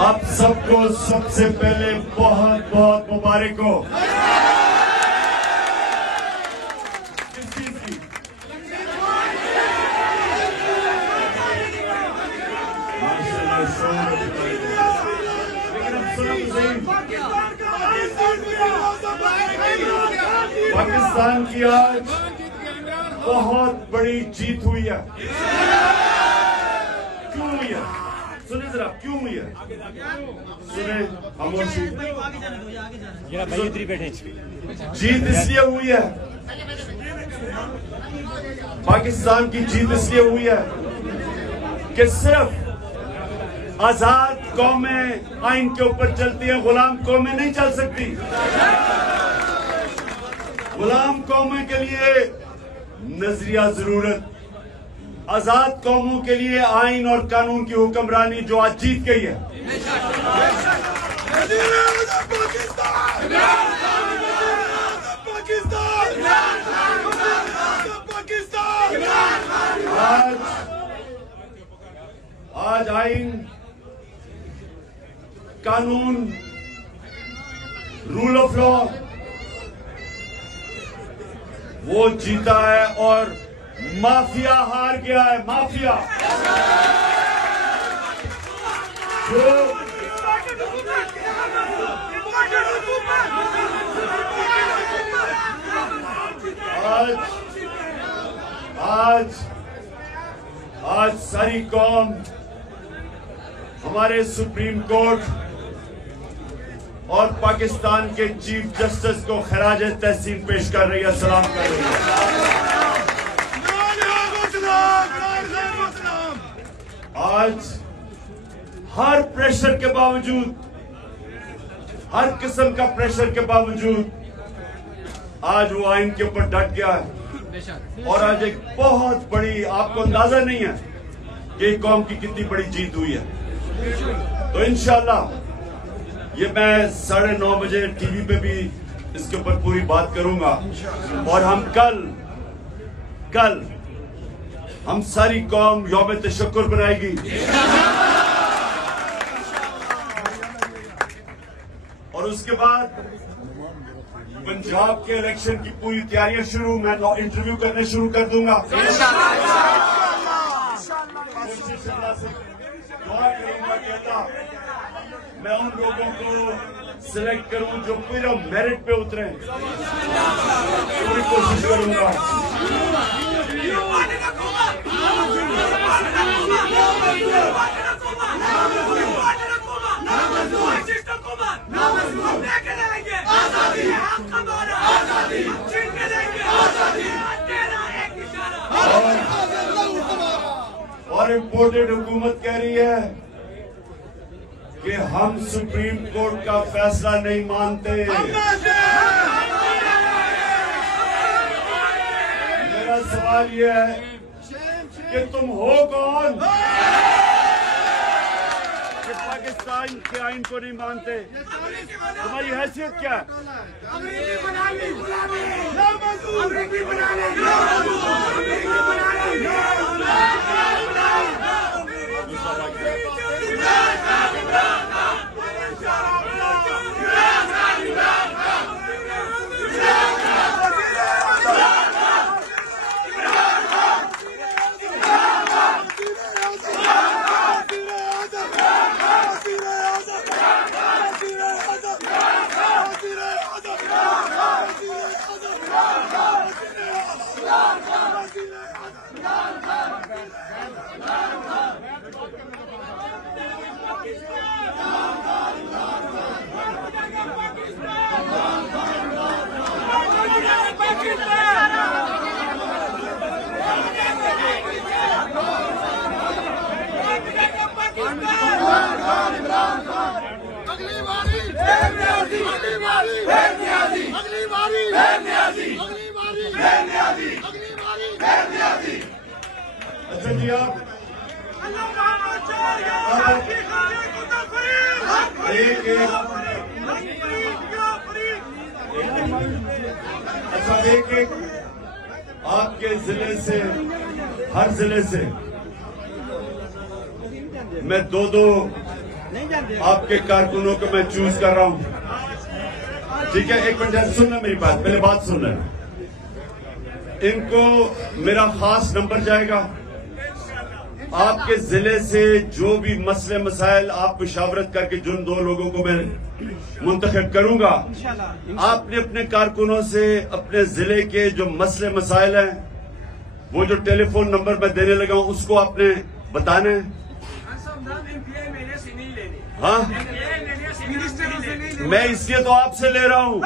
आप सबको सबसे पहले बहुत बहुत मुबारक हो। किस चीज की? लेकिन अब सुनो तो सही, पाकिस्तान की आज बहुत बड़ी जीत हुई है। क्यों हुई है? सुने जरा, क्यों हुई है? सुने खामोशी। जीत इसलिए हुई है, पाकिस्तान की जीत इसलिए हुई है कि सिर्फ आजाद कौमें आइन के ऊपर चलती है, गुलाम कौमें नहीं चल सकती। गुलाम कौमें के लिए नजरिया जरूरत, आजाद कौमों के लिए आइन और कानून की हुक्मरानी जो आज जीत गई है। आज आइन, कानून, रूल ऑफ लॉ वो जीता है और माफिया हार गया है। माफिया जो आज सारी कौम हमारे सुप्रीम कोर्ट और पाकिस्तान के चीफ जस्टिस को खराज तहसीन पेश कर रही है, सलाम कर रही है। आज हर प्रेशर के बावजूद, हर किस्म का प्रेशर के बावजूद आज वो आइन के ऊपर डट गया है। और आज एक बहुत बड़ी, आपको अंदाजा नहीं है कि कौम की कितनी बड़ी जीत हुई है। तो इंशाल्लाह ये मैं 9:30 बजे टीवी पे भी इसके ऊपर पूरी बात करूंगा। और हम कल हम सारी कौम यौम तशक्कुर बनाएगी। और उसके बाद पंजाब के इलेक्शन की पूरी तैयारियां शुरू, मैं इंटरव्यू करने शुरू कर दूंगा। मैं उन लोगों को सिलेक्ट करूं जो पूरा मेरिट पे उतरे, पूरी कोशिश करूंगा। और इम्पोर्टेड हुकूमत कह रही है कि हम सुप्रीम कोर्ट का फैसला नहीं मानते। मेरा सवाल यह है कि तुम हो कौन कि पाकिस्तान के आइन को नहीं मानते? तुम्हारी हैसियत क्या है? अच्छा जी, आप एक आपके जिले से, हर जिले से मैं दो आपके कारकुनों को मैं चूज कर रहा हूं। ठीक है, एक मिनट सुनना मेरी बात, पहले बात सुनना। इनको मेरा खास नंबर जाएगा। आपके जिले से जो भी मसले मसाइल आप मुशावरत करके जिन 2 लोगों को मैं मुंतखब करूंगा, आपने अपने कारकुनों से अपने जिले के जो मसले मसाइल हैं, वो जो टेलीफोन नंबर मैं देने लगा हूं उसको आपने बताना है। हाँ, मैं इसलिए तो आपसे ले रहा हूं।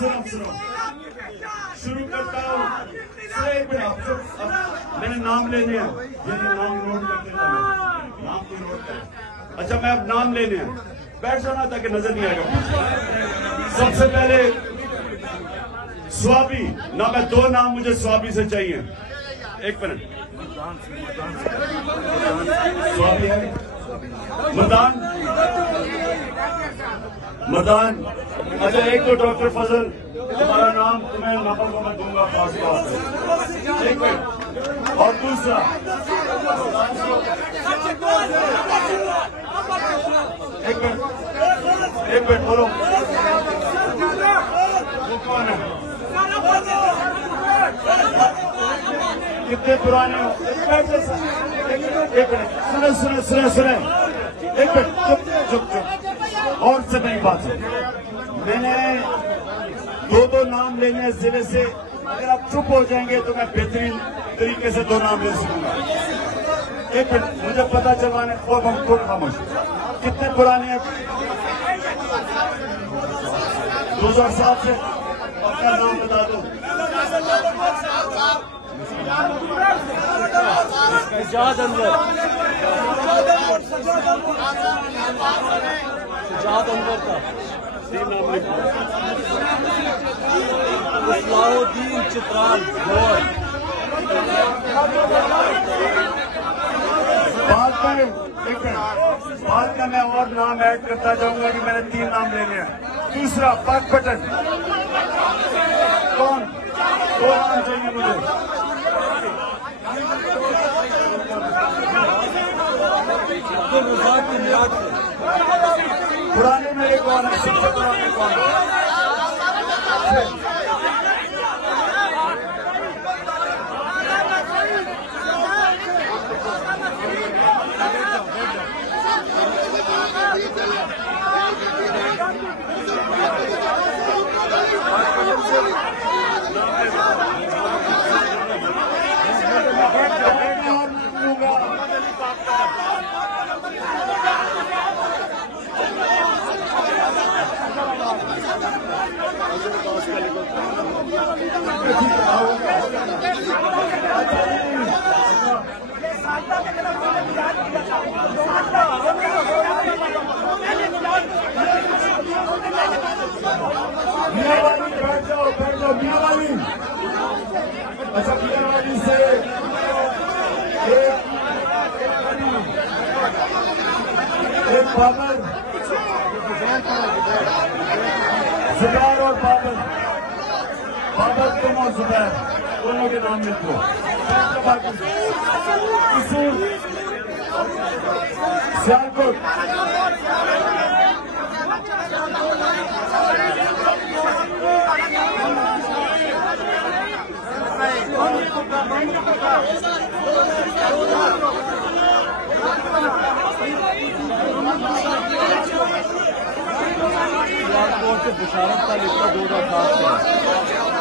सुनो, शुरू करता हूँ। मैंने नाम लेने हैं, नाम नोट करके नाम को नोट कर। अच्छा, मैं अब नाम लेने हैं, बैठ जाना ताकि नजर नहीं आएगा। सबसे पहले स्वाबी ना, मैं 2 नाम मुझे स्वाबी से चाहिए। एक मिनट, स्वाबी है मदान। अच्छा, एक तो डॉक्टर फजल, तुम्हारा नाम तुम्हें नंबर को मैं दूंगा खास तौर पे। एक मिनट, और दूसरा एक मिनट बोलो, वो कौन है? कितने पुराने हो? एक मिनट, सुने, एक मिनट, चुप। और से नहीं बात है, मैंने 2 नाम लेने हैं जिले से। अगर आप चुप हो जाएंगे तो मैं बेहतरीन तरीके से 2 नाम ले सकूंगा। एक मिनट, मुझे पता चलवाने और हम खुद खामोश। कितने पुराने हैं? 2007 से। अपना नाम बता दो। सजाद अनवर का 3 नाम लिखो। इस्लाउद्दीन चित्राल। बाद में मैं और नाम ऐड करता जाऊंगा कि मैंने 3 नाम लेने हैं। दूसरा पाक पटन, कौन? 2 नाम चाहिए मुझे। पुराने में एक कौन है? सबसे पुराने कौन है? बैठ जाओ मियावाली। अच्छा, मियावाली से एक बाबर, जुबैर और बाबर तुम और जुबैर दोनों के नाम लिखो। सियालकोट, से बुशारत का लिखा 2007 में।